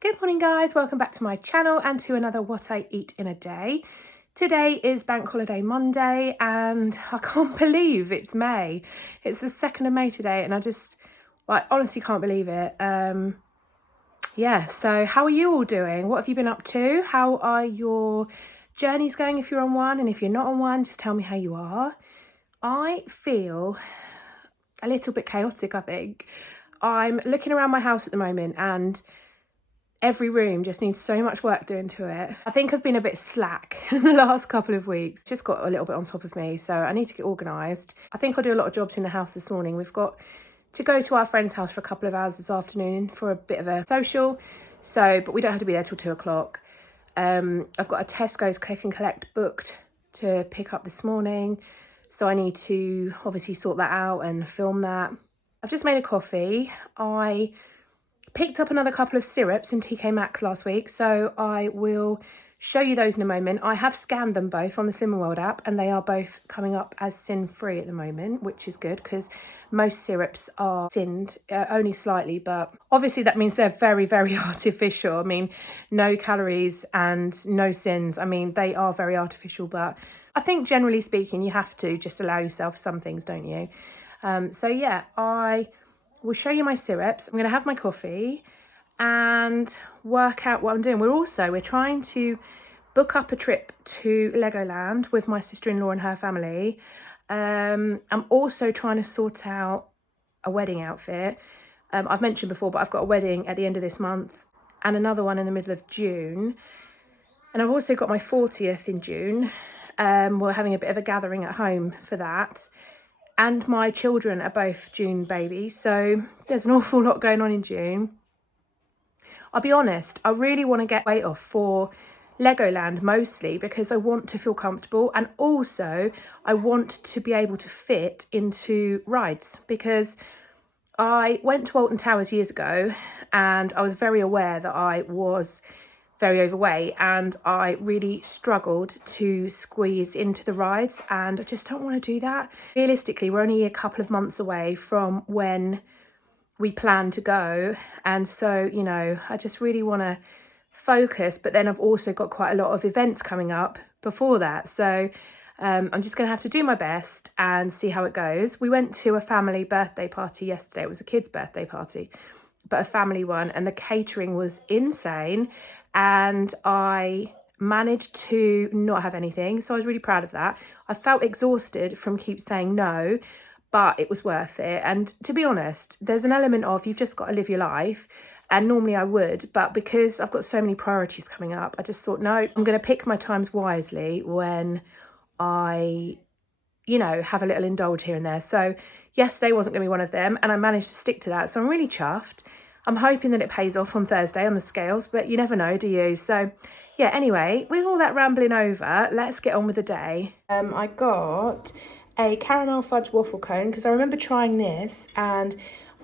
Good morning guys, welcome back to my channel and to another What I Eat in a Day. Today is Bank Holiday Monday and I can't believe it's May. It's the 2nd of May today and I honestly can't believe it. So how are you all doing? What have you been up to? How are your journeys going if you're on one? And if you're not on one, just tell me how you are. I feel a little bit chaotic, I think. I'm looking around my house at the moment and every room just needs so much work doing to it. I think I've been a bit slack in the last couple of weeks. Just got a little bit on top of me, so I need to get organised. I think I'll do a lot of jobs in the house this morning. We've got to go to our friend's house for a couple of hours this afternoon for a bit of a social. But we don't have to be there till 2 o'clock. I've got a Tesco's click and collect booked to pick up this morning. So I need to obviously sort that out and film that. I've just made a coffee. I picked up another couple of syrups in TK Maxx last week, so I will show you those in a moment. I have scanned them both on the Slimming World app and they are both coming up as sin-free at the moment, which is good because most syrups are sinned, only slightly, but obviously that means they're very, very artificial. I mean, no calories and no sins. I mean, they are very artificial, but I think generally speaking, you have to just allow yourself some things, don't you? We'll show you my syrups. I'm going to have my coffee and work out what I'm doing. We're trying to book up a trip to Legoland with my sister-in-law and her family. I'm also trying to sort out a wedding outfit. I've mentioned before, but I've got a wedding at the end of this month and another one in the middle of June. And I've also got my 40th in June. We're having a bit of a gathering at home for that. And my children are both June babies, so there's an awful lot going on in June. I'll be honest, I really want to get weight off for Legoland mostly because I want to feel comfortable and also I want to be able to fit into rides because I went to Alton Towers years ago and I was very aware that I was very overweight and I really struggled to squeeze into the rides and I just don't want to do that. Realistically, we're only a couple of months away from when we plan to go and so, you know, I just really want to focus, but then I've also got quite a lot of events coming up before that. So I'm just going to have to do my best and see how it goes. We went to a family birthday party yesterday. It was a kid's birthday party, but a family one, and the catering was insane. And I managed to not have anything. So I was really proud of that. I felt exhausted from keep saying no, but it was worth it. And to be honest, there's an element of you've just got to live your life. And normally I would, but because I've got so many priorities coming up, I just thought, no, I'm going to pick my times wisely when I, have a little indulge here and there. So yesterday wasn't going to be one of them. And I managed to stick to that. So I'm really chuffed. I'm hoping that it pays off on Thursday on the scales, but you never know, do you? So yeah, anyway, with all that rambling over, let's get on with the day. I got a caramel fudge waffle cone because I remember trying this and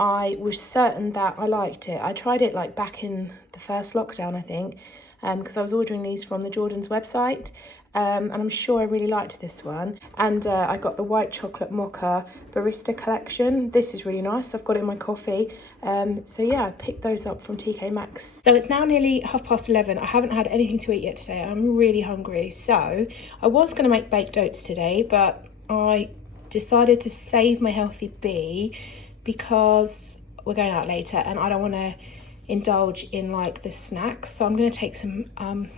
I was certain that I liked it. I tried it like back in the first lockdown, I think, because I was ordering these from the Jordan's website. And I'm sure I really liked this one. And I got the white chocolate mocha barista collection. This is really nice. I've got it in my coffee. I picked those up from TK Maxx. So it's now nearly 11:30. I haven't had anything to eat yet today. I'm really hungry. So I was going to make baked oats today, but I decided to save my healthy bee because we're going out later and I don't want to indulge in like the snacks, so I'm going to take some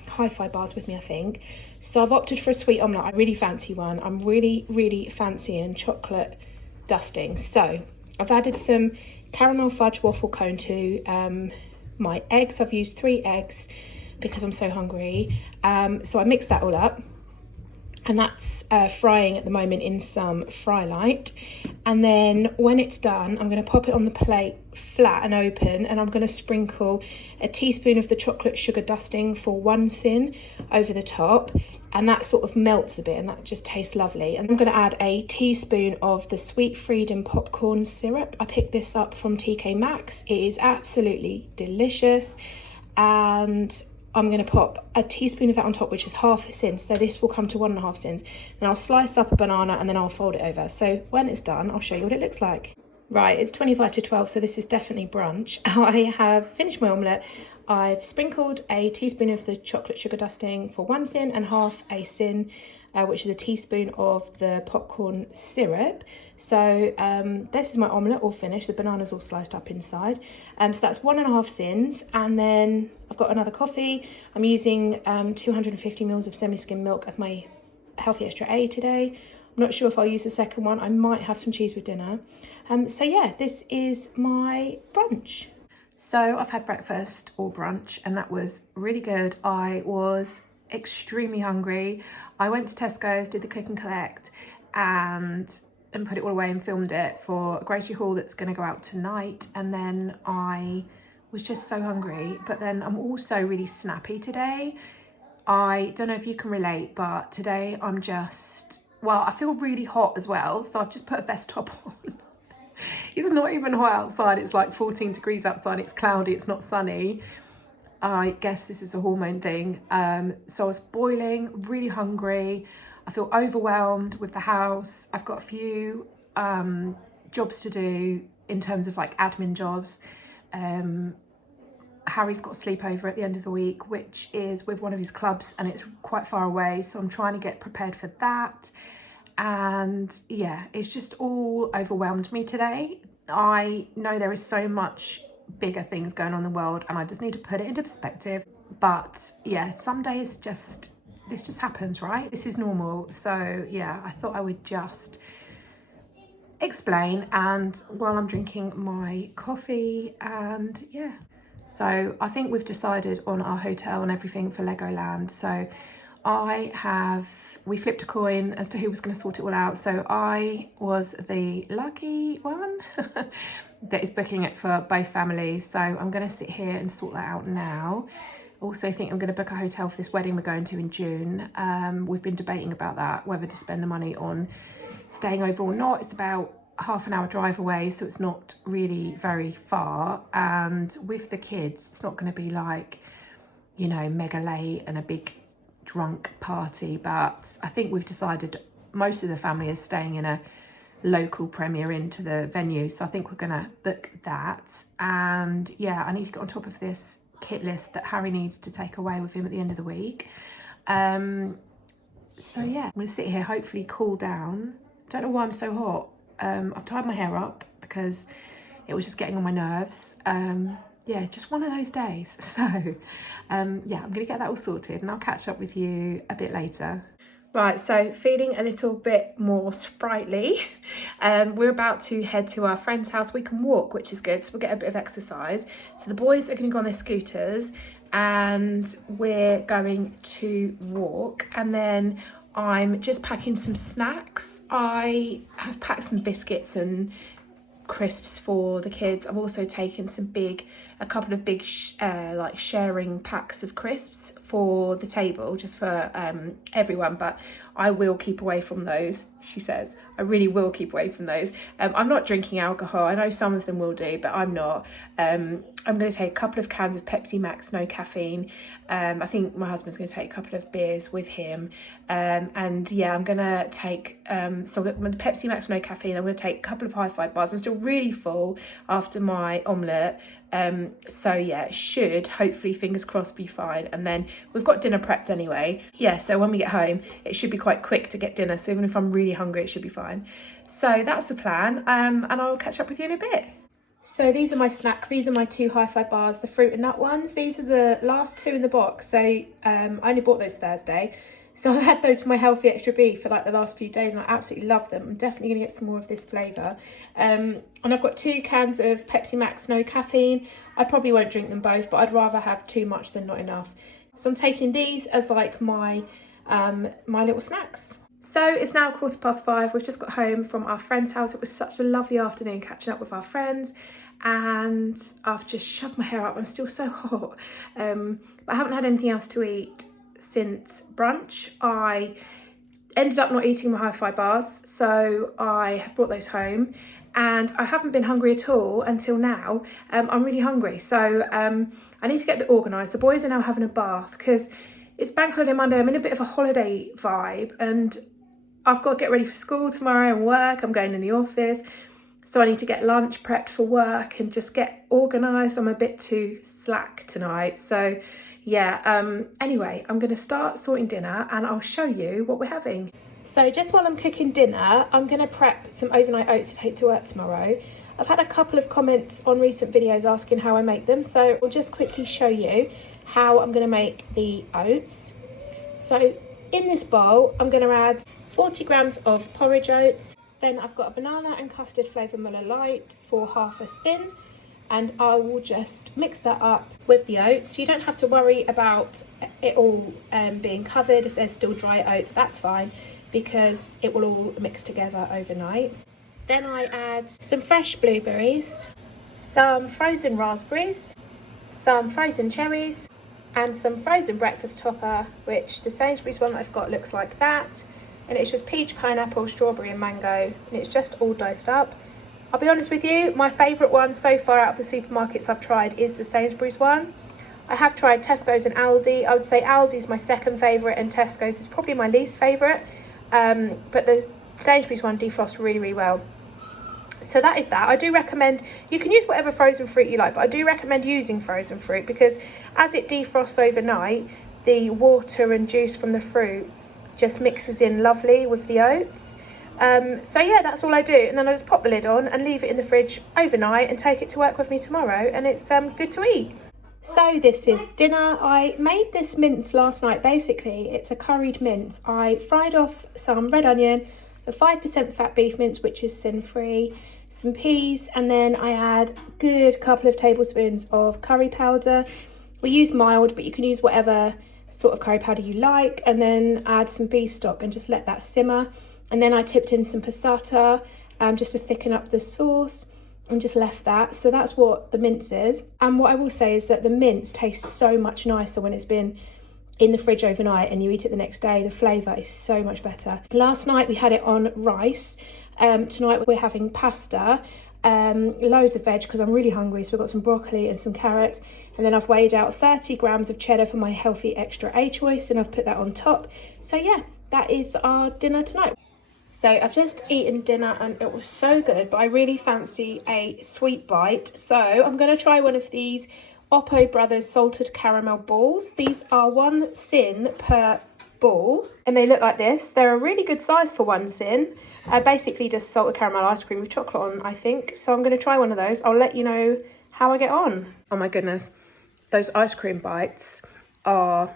hi-fi bars with me, I think. So I've opted for a sweet omelette. I really fancy one. I'm really fancying chocolate dusting. So I've added some caramel fudge waffle cone to my eggs. I've used 3 eggs because I'm so hungry. So I mixed that all up. And that's frying at the moment in some fry light. And then when it's done, I'm going to pop it on the plate flat and open, and I'm going to sprinkle a teaspoon of the chocolate sugar dusting for 1 sin over the top, and that sort of melts a bit and that just tastes lovely. And I'm going to add a teaspoon of the Sweet Freedom popcorn syrup. I picked this up from TK Maxx. It is absolutely delicious, and I'm going to pop a teaspoon of that on top, which is half a sin. So this will come to 1.5 sins. And I'll slice up a banana and then I'll fold it over. So when it's done, I'll show you what it looks like. Right, it's 12:25, so this is definitely brunch. I have finished my omelette. I've sprinkled a teaspoon of the chocolate sugar dusting for 1 sin and half a sin, which is a teaspoon of the popcorn syrup. So this is my omelette all finished. The banana's all sliced up inside. So that's 1.5 sins. And then I've got another coffee. I'm using 250 mils of semi-skim milk as my healthy extra A today. I'm not sure if I'll use the second one. I might have some cheese with dinner. So yeah, this is my brunch. So I've had breakfast or brunch and that was really good. I was extremely hungry. I went to Tesco's, did the click and collect and put it all away and filmed it for a grocery haul that's going to go out tonight. And then I was just so hungry, but then I'm also really snappy today. I don't know if you can relate, but today I'm just, well, I feel really hot as well. So I've just put a vest top on. It's not even hot outside. It's like 14 degrees outside. It's cloudy. It's not sunny. I guess this is a hormone thing. So I was boiling, really hungry. I feel overwhelmed with the house. I've got a few jobs to do in terms of like admin jobs. Harry's got a sleepover at the end of the week, which is with one of his clubs and it's quite far away. So I'm trying to get prepared for that. And yeah, it's just all overwhelmed me today. I know there is so much bigger things going on in the world and I just need to put it into perspective. But yeah, some days this just happens, right? This is normal. So yeah, I thought I would just explain and while I'm drinking my coffee and yeah. So I think we've decided on our hotel and everything for Legoland. So we flipped a coin as to who was going to sort it all out. So I was the lucky one that is booking it for both families. So I'm going to sit here and sort that out now. Also think I'm going to book a hotel for this wedding we're going to in June. We've been debating about that, whether to spend the money on staying over or not. It's about half an hour drive away, so it's not really very far. And with the kids, it's not going to be like, you know, mega late and a big drunk party, but I think we've decided most of the family is staying in a local Premier Inn to the venue, so I think we're gonna book that. And yeah, I need to get on top of this kit list that Harry needs to take away with him at the end of the week. So yeah, I'm gonna sit here, hopefully cool down. Don't know why I'm so hot. I've tied my hair up because it was just getting on my nerves. Yeah, just one of those days. So yeah, I'm gonna get that all sorted and I'll catch up with you a bit later. Right, so feeling a little bit more sprightly. We're about to head to our friend's house. We can walk, which is good, so we'll get a bit of exercise. So the boys are gonna go on their scooters and we're going to walk, and then I'm just packing some snacks. I have packed some biscuits and crisps for the kids. I've also taken a couple of big like sharing packs of crisps for the table, just for everyone, but I will keep away from those, she says. I really will keep away from those. I'm not drinking alcohol. I know some of them will do, but I'm not. I'm going to take a couple of cans of Pepsi Max, no caffeine. I think my husband's going to take a couple of beers with him. And yeah, I'm going to take, so I've got my Pepsi Max, no caffeine. I'm going to take a couple of hi-fi bars. I'm still really full after my omelette. So yeah, it should hopefully, fingers crossed, be fine. And then we've got dinner prepped anyway. Yeah, so when we get home, it should be quite quick to get dinner. So even if I'm really hungry, it should be fine. So that's the plan. And I'll catch up with you in a bit. So these are my snacks. These are my 2 hi-fi bars, the fruit and nut ones. These are the last 2 in the box. So I only bought those Thursday. So I've had those for my healthy extra beef for like the last few days and I absolutely love them. I'm definitely going to get some more of this flavour. And I've got 2 cans of Pepsi Max, no caffeine. I probably won't drink them both, but I'd rather have too much than not enough. So I'm taking these as like my little snacks. So it's now 5:15. We've just got home from our friend's house. It was such a lovely afternoon catching up with our friends, and I've just shoved my hair up. I'm still so hot, but I haven't had anything else to eat since brunch. I ended up not eating my hi-fi bars, so I have brought those home, and I haven't been hungry at all until now. I'm really hungry, so I need to get a bit organised. The boys are now having a bath because it's Bank Holiday Monday. I'm in a bit of a holiday vibe and I've got to get ready for school tomorrow and work. I'm going in the office. So I need to get lunch prepped for work and just get organised. I'm a bit too slack tonight. So yeah, anyway, I'm going to start sorting dinner and I'll show you what we're having. So just while I'm cooking dinner, I'm going to prep some overnight oats to take to work tomorrow. I've had a couple of comments on recent videos asking how I make them. So I'll just quickly show you how I'm going to make the oats. So in this bowl, I'm going to add 40 grams of porridge oats. Then I've got a banana and custard flavour Muller Light for half a sin. And I will just mix that up with the oats. You don't have to worry about it all being covered. If there's still dry oats, that's fine, because it will all mix together overnight. Then I add some fresh blueberries, some frozen raspberries, some frozen cherries, and some frozen breakfast topper, which the Sainsbury's one that I've got looks like that. And it's just peach, pineapple, strawberry and mango, and it's just all diced up. I'll be honest with you, my favourite one so far out of the supermarkets I've tried is the Sainsbury's one. I have tried Tesco's and Aldi. I would say Aldi's my second favourite and Tesco's is probably my least favourite. But the Sainsbury's one defrosts really, really well. So that is that. I do recommend, you can use whatever frozen fruit you like, but I do recommend using frozen fruit because as it defrosts overnight, the water and juice from the fruit just mixes in lovely with the oats. So yeah, that's all I do, and then I just pop the lid on and leave it in the fridge overnight and take it to work with me tomorrow, and it's good to eat. So this is dinner. I made this mince last night. Basically it's a curried mince. I fried off some red onion, a 5% fat beef mince which is sin free, some peas, and then I add a good couple of tablespoons of curry powder. We use mild, but you can use whatever sort of curry powder you like, and then add some beef stock and just let that simmer. And then I tipped in some passata just to thicken up the sauce and just left that. So that's what the mince is. And what I will say is that the mince tastes so much nicer when it's been in the fridge overnight and you eat it the next day. The flavour is so much better. Last night we had it on rice. Tonight we're having pasta, loads of veg because I'm really hungry. So we've got some broccoli and some carrots. And then I've weighed out 30 grams of cheddar for my healthy extra A choice and I've put that on top. So yeah, that is our dinner tonight. So I've just eaten dinner and it was so good, but I really fancy a sweet bite. So I'm going to try one of these Oppo Brothers salted caramel balls. These are 1 sin per ball and they look like this. They're a really good size for 1 sin. Basically just salted caramel ice cream with chocolate on, I think. So I'm going to try one of those. I'll let you know how I get on. Oh my goodness. Those ice cream bites are,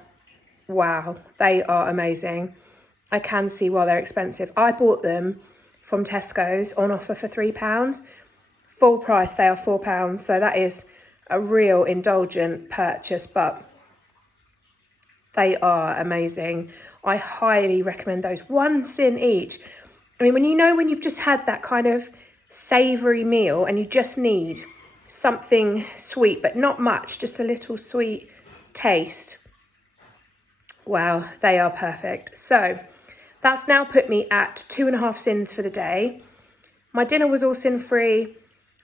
wow, they are amazing. I can see why they're expensive. I bought them from Tesco's on offer for £3. Full price, they are £4. So that is a real indulgent purchase, but they are amazing. I highly recommend those. 1 sin each. I mean, when you've just had that kind of savoury meal and you just need something sweet, but not much, just a little sweet taste. Wow, they are perfect. So that's now put me at 2.5 sins for the day. My dinner was all sin free.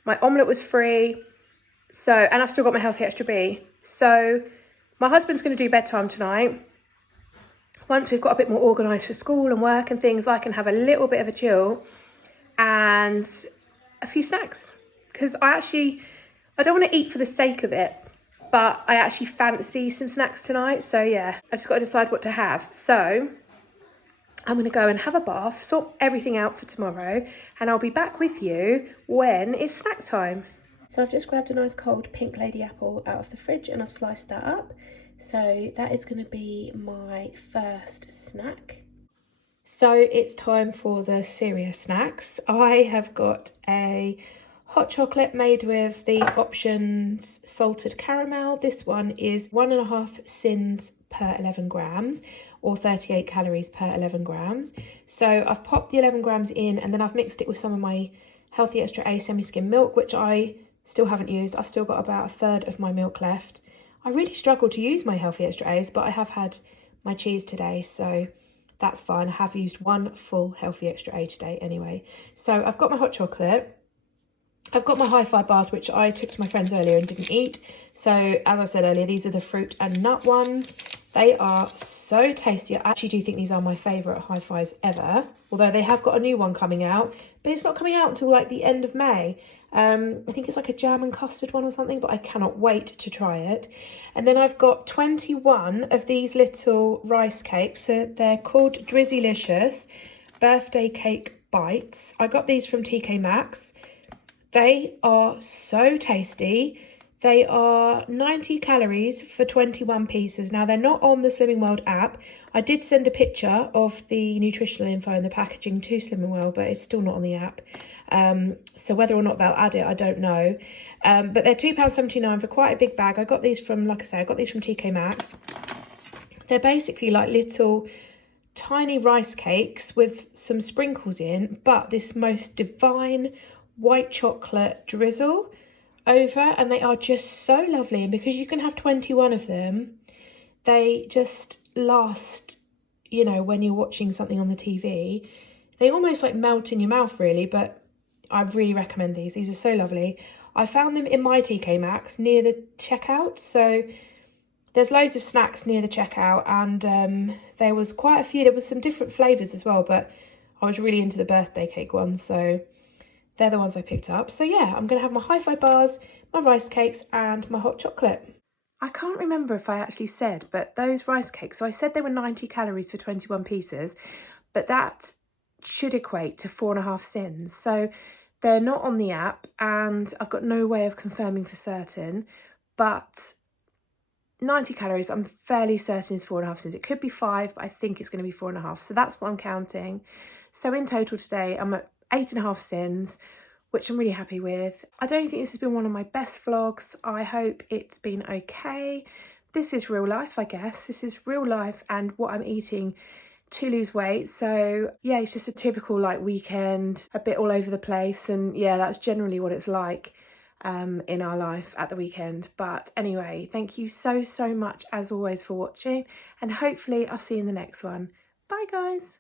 My omelette was free. So, and I've still got my healthy extra B. So my husband's going to do bedtime tonight. Once we've got a bit more organised for school and work and things, I can have a little bit of a chill and a few snacks. Because I don't want to eat for the sake of it, but I actually fancy some snacks tonight. So yeah, I've just got to decide what to have. So I'm going to go and have a bath, sort everything out for tomorrow, and I'll be back with you when it's snack time. So I've just grabbed a nice cold pink lady apple out of the fridge and I've sliced that up. So that is going to be my first snack. So it's time for the serious snacks. I have got a hot chocolate made with the options salted caramel. This one is 1.5 sins per 11 grams or 38 calories per 11 grams. So I've popped the 11 grams in and then I've mixed it with some of my healthy extra A semi-skim milk, which I still haven't used. I've still got about 1/3 of my milk left. I really struggle to use my healthy extra A's, but I have had my cheese today, so that's fine. I have used 1 full healthy extra A today anyway. So I've got my hot chocolate. I've got my hi-fi bars, which I took to my friends earlier and didn't eat. So as I said earlier, these are the fruit and nut ones. They are so tasty. I actually do think these are my favourite hi-fis ever, although they have got a new one coming out, but it's not coming out until like the end of May. I think it's like a jam and custard one or something, but I cannot wait to try it. And then I've got 21 of these little rice cakes. So they're called Drizzylicious birthday cake bites. I got these from TK Maxx. They are so tasty. They are 90 calories for 21 pieces. Now, they're not on the Slimming World app. I did send a picture of the nutritional info and the packaging to Slimming World, but it's still not on the app. So whether or not they'll add it, I don't know. But they're £2.79 for quite a big bag. I got these from, like I say, I got these from TK Maxx. They're basically like little tiny rice cakes with some sprinkles in, but this most divine white chocolate drizzle over, and they are just so lovely. And because you can have 21 of them, they just last, you know, when you're watching something on the TV. They almost like melt in your mouth really, but I really recommend these. These are so lovely. I found them in my TK Maxx near the checkout, so there's loads of snacks near the checkout, and there was quite a few. There was some different flavours as well, but I was really into the birthday cake ones, so they're the ones I picked up. So yeah, I'm going to have my hi-fi bars, my rice cakes and my hot chocolate. I can't remember if I actually said, but those rice cakes, so I said they were 90 calories for 21 pieces, but that should equate to 4.5 sins. So they're not on the app and I've got no way of confirming for certain, but 90 calories, I'm fairly certain is 4.5 sins. It could be 5, but I think it's going to be 4.5. So that's what I'm counting. So in total today, I'm at 8.5 sins, which I'm really happy with. I don't think this has been one of my best vlogs. I hope it's been okay. This is real life, I guess. This is real life and what I'm eating to lose weight. So yeah, it's just a typical like weekend, a bit all over the place. And yeah, that's generally what it's like in our life at the weekend. But anyway, thank you so much as always for watching, and hopefully I'll see you in the next one. Bye guys.